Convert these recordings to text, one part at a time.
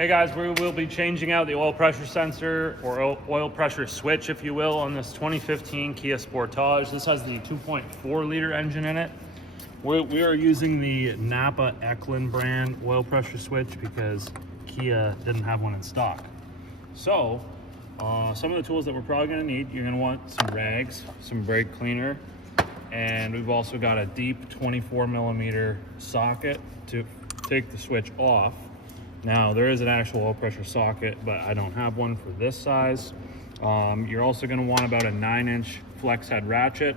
Hey guys, we will be changing out the oil pressure sensor or oil pressure switch, if you will, on this 2015 Kia Sportage. This has the 2.4 liter engine in it. We are using the Napa Eklund brand oil pressure switch because Kia didn't have one in stock. So some of the tools that we're probably going to need, you're going to want some rags, some brake cleaner, and we've also got a deep 24 millimeter socket to take the switch off. Now there is an actual oil pressure socket, but I don't have one for this size. You're also going to want about a 9-inch flex head ratchet,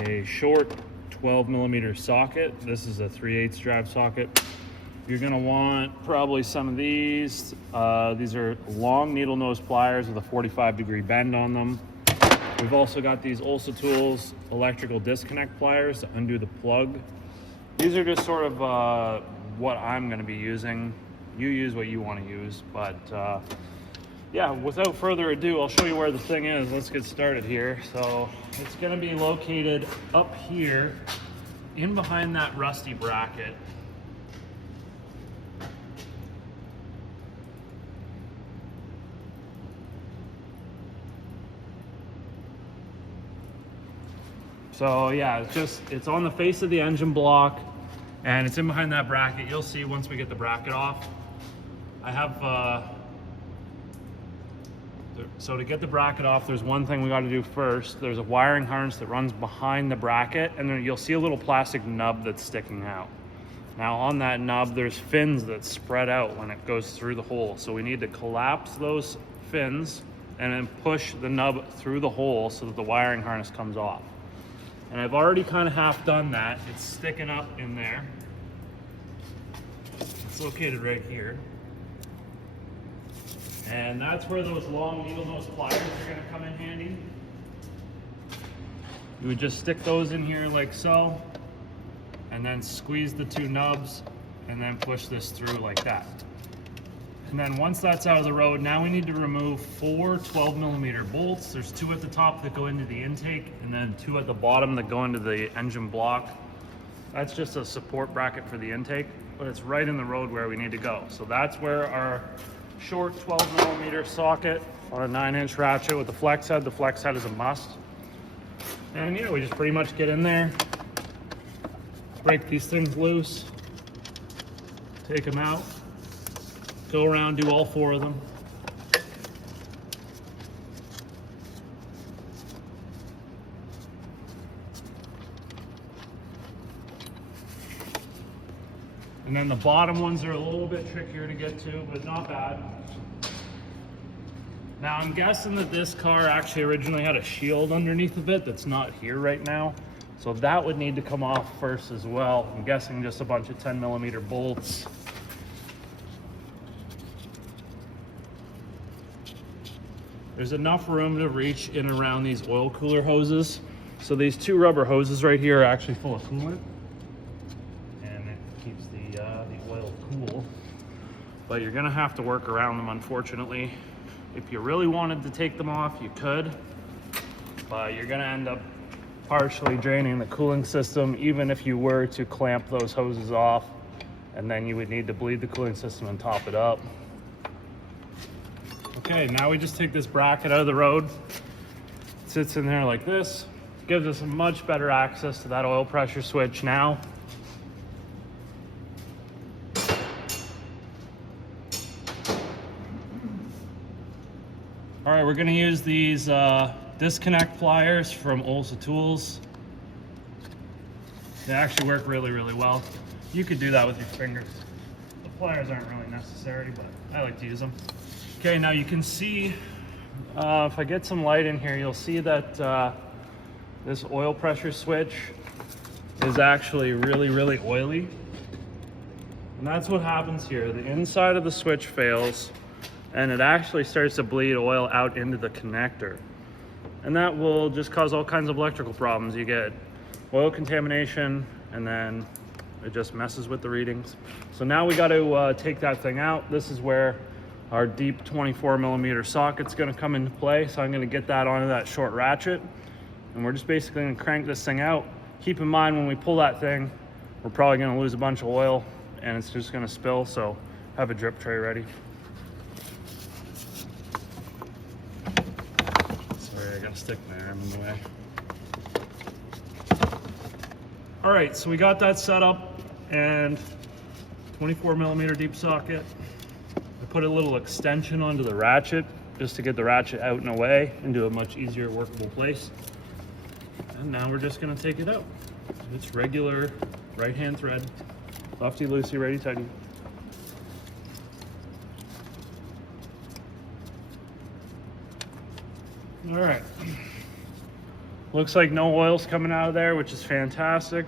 a short 12 millimeter socket. This is a 3/8 drive socket. You're going to want probably some of these. These are long needle nose pliers with a 45-degree bend on them. We've also got these Olsa Tools electrical disconnect pliers to undo the plug. These are just sort of what I'm going to be using. You use what you want to use, but yeah, without further ado, I'll show you where the thing is. Let's get started here. So it's going to be located up here in behind that rusty bracket. So yeah, it's on the face of the engine block and it's in behind that bracket. You'll see once we get the bracket off. I have, so to get the bracket off, there's one thing we got to do first. There's a wiring harness that runs behind the bracket, and then you'll see a little plastic nub that's sticking out. Now on that nub, there's fins that spread out when it goes through the hole. So we need to collapse those fins and then push the nub through the hole so that the wiring harness comes off. And I've already kind of half done that. It's sticking up in there. It's located right here. And that's where those long needle nose pliers are going to come in handy. You would just stick those in here like so, and then squeeze the two nubs, and then push this through like that. And then once that's out of the road, now we need to remove 4 12 millimeter bolts. There's 2 at the top that go into the intake, and then 2 at the bottom that go into the engine block. That's just a support bracket for the intake, but it's right in the road where we need to go. So that's where our short 12 millimeter socket on a 9-inch ratchet with the flex head. The flex head is a must. And we just pretty much get in there, break these things loose, take them out, go around, do all 4 of them. And then the bottom ones are a little bit trickier to get to, but not bad. Now I'm guessing that this car actually originally had a shield underneath of it that's not here right now. So that would need to come off first as well. I'm guessing just a bunch of 10 millimeter bolts. There's enough room to reach in and around these oil cooler hoses. So these 2 rubber hoses right here are actually full of coolant. And it keeps the oil cool. But you're gonna have to work around them, unfortunately. If you really wanted to take them off, you could. But you're gonna end up partially draining the cooling system, even if you were to clamp those hoses off. And then you would need to bleed the cooling system and top it up. Okay, now we just take this bracket out of the road. It sits in there like this. Gives us a much better access to that oil pressure switch now. All right, we're gonna use these disconnect pliers from Olsa Tools. They actually work really, really well. You could do that with your fingers. The pliers aren't really necessary, but I like to use them. Okay, now you can see, if I get some light in here, you'll see that this oil pressure switch is actually really, really oily. And that's what happens here. The inside of the switch fails, and it actually starts to bleed oil out into the connector. And that will just cause all kinds of electrical problems. You get oil contamination, and then it just messes with the readings. So now we got to take that thing out. This is where our deep 24 millimeter socket's gonna come into play. So I'm gonna get that onto that short ratchet, and we're just basically gonna crank this thing out. Keep in mind when we pull that thing, we're probably gonna lose a bunch of oil and it's just gonna spill. So have a drip tray ready. Sorry, I got a stick there, I'm in the way. All right, so we got that set up, and 24mm deep socket. I put a little extension onto the ratchet just to get the ratchet out and away into a much easier workable place. And now we're just gonna take it out. It's regular right-hand thread, lefty loosey, righty tighty. All right. Looks like no oil's coming out of there, which is fantastic.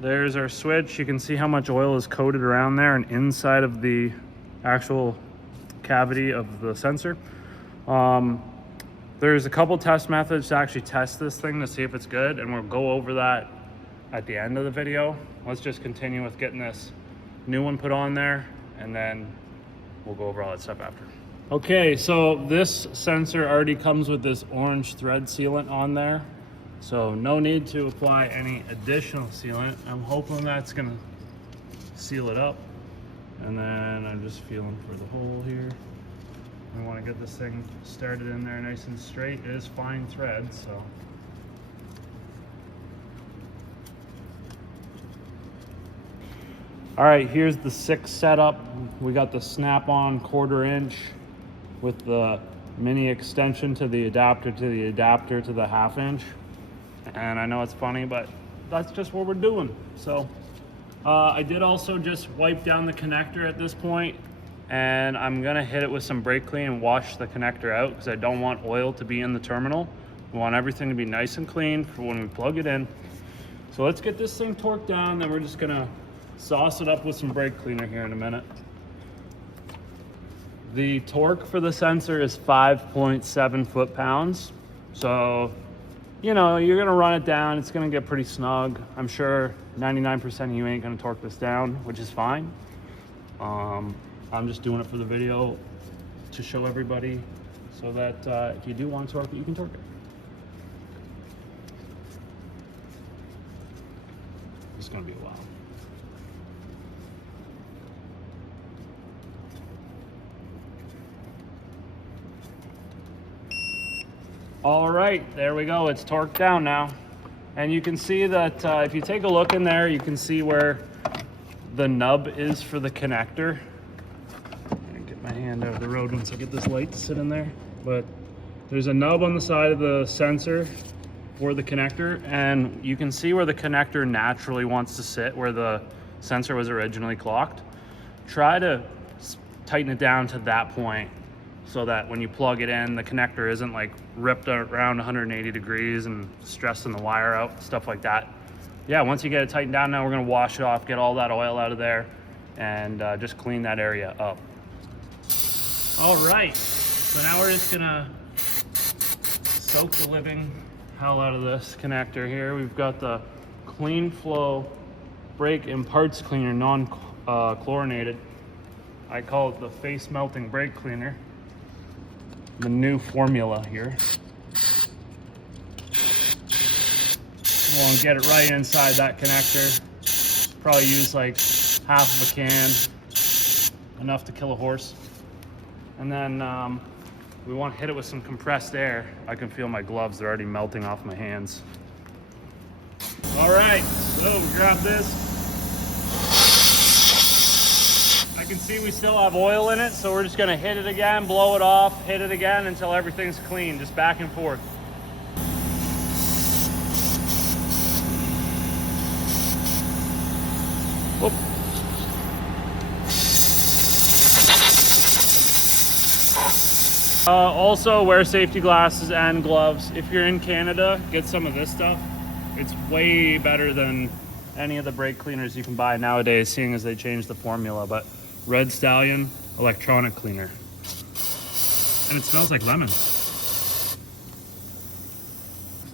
There's our switch. You can see how much oil is coated around there and inside of the actual cavity of the sensor. There's a couple test methods to actually test this thing to see if it's good, and we'll go over that at the end of the video. Let's just continue with getting this new one put on there, and then we'll go over all that stuff after. Okay, so this sensor already comes with this orange thread sealant on there, so no need to apply any additional sealant. I'm hoping that's gonna seal it up, and then I'm just feeling for the hole here. I want to get this thing started in there nice and straight. It is fine thread, so. All right, here's the 6 setup. We got the snap-on 1/4 inch with the mini extension to the adapter to the 1/2 inch. And I know it's funny, but that's just what we're doing. So I did also just wipe down the connector at this point, and I'm gonna hit it with some brake clean and wash the connector out because I don't want oil to be in the terminal. We want everything to be nice and clean for when we plug it in. So let's get this thing torqued down, then we're just gonna sauce it up with some brake cleaner here in a minute. The torque for the sensor is 5.7 foot-pounds. So, you know, you're gonna run it down, it's gonna get pretty snug. I'm sure 99% of you ain't gonna torque this down, which is fine. I'm just doing it for the video to show everybody so that if you do want to torque it, you can torque it. It's gonna be a while. All right, there we go. It's torqued down now. And you can see that if you take a look in there, you can see where the nub is for the connector. I'm gonna get my hand out of the road once I get this light to sit in there. But there's a nub on the side of the sensor for the connector, and you can see where the connector naturally wants to sit, where the sensor was originally clocked. Try to tighten it down to that point, so that when you plug it in, the connector isn't like ripped around 180 degrees and stressing the wire out, stuff like that. Yeah, once you get it tightened down, now we're gonna wash it off, get all that oil out of there, and just clean that area up. All right, so now we're just gonna soak the living hell out of this connector here. We've got the Clean Flow brake and parts cleaner, non-chlorinated. I call it the face melting brake cleaner. The new formula here. We'll get it right inside that connector. Probably use like half of a can, enough to kill a horse. And then we want to hit it with some compressed air. I can feel my gloves, they're already melting off my hands. All right, so we grab this. I can see we still have oil in it, so we're just gonna hit it again, blow it off, hit it again until everything's clean, just back and forth. Whoop. Also wear safety glasses and gloves. If you're in Canada, get some of this stuff. It's way better than any of the brake cleaners you can buy nowadays, seeing as they changed the formula. But Red Stallion electronic cleaner. And it smells like lemon.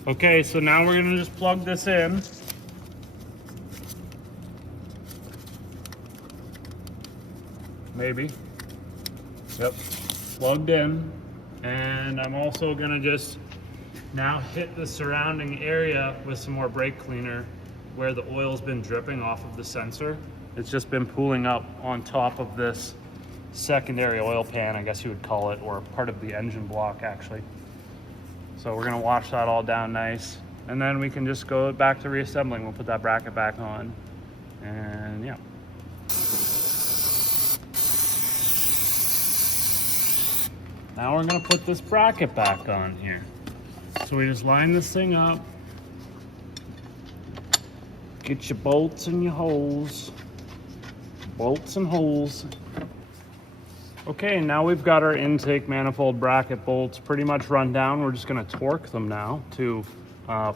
Okay, so now we're gonna just plug this in. Maybe. Yep, plugged in. And I'm also gonna just now hit the surrounding area with some more brake cleaner where the oil's been dripping off of the sensor. It's just been pooling up on top of this secondary oil pan, I guess you would call it, or part of the engine block actually. So we're gonna wash that all down nice, and then we can just go back to reassembling. We'll put that bracket back on, and yeah. Now we're gonna put this bracket back on here. So we just line this thing up. Get your bolts and your holes. Bolts and holes. Okay, now we've got our intake manifold bracket bolts pretty much run down. We're just gonna torque them now to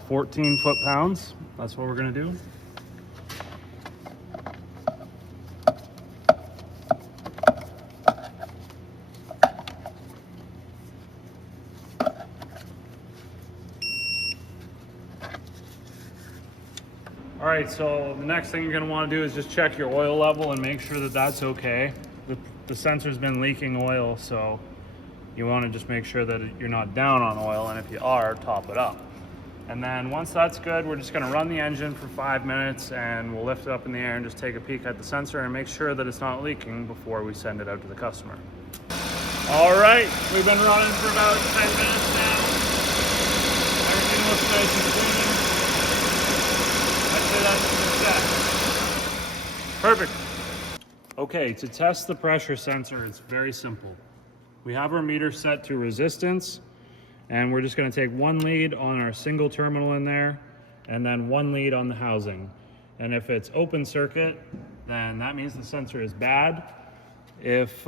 14 foot-pounds. That's what we're gonna do. All right, so the next thing you're gonna wanna do is just check your oil level and make sure that that's okay. The sensor's been leaking oil, so you wanna just make sure that you're not down on oil, and if you are, top it up. And then once that's good, we're just gonna run the engine for 5 minutes, and we'll lift it up in the air and just take a peek at the sensor and make sure that it's not leaking before we send it out to the customer. All right, we've been running for about 10 minutes now. Everything looks nice and clean. I'd say that's a success. Perfect. Okay, to test the pressure sensor, it's very simple. We have our meter set to resistance, and we're just gonna take one lead on our single terminal in there, and then one lead on the housing. And if it's open circuit, then that means the sensor is bad. If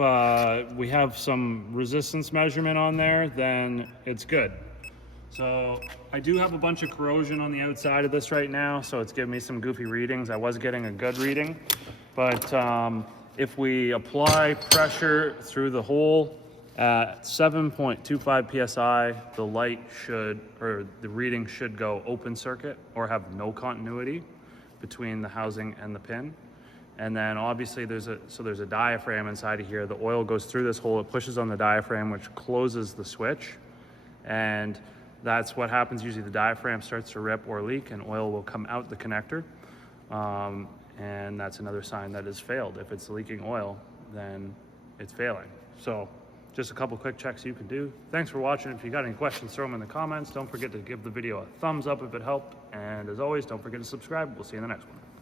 we have some resistance measurement on there, then it's good. So I do have a bunch of corrosion on the outside of this right now, so it's giving me some goofy readings. I was getting a good reading, but if we apply pressure through the hole at 7.25 psi, the light should, or the reading should go open circuit or have no continuity between the housing and the pin. And then obviously there's a diaphragm inside of here. The oil goes through this hole, it pushes on the diaphragm, which closes the switch. And that's what happens. Usually the diaphragm starts to rip or leak, and oil will come out the connector. And that's another sign that it's failed. If it's leaking oil, then it's failing. So just a couple quick checks you can do. Thanks for watching. If you got any questions, throw them in the comments. Don't forget to give the video a thumbs up if it helped. And as always, don't forget to subscribe. We'll see you in the next one.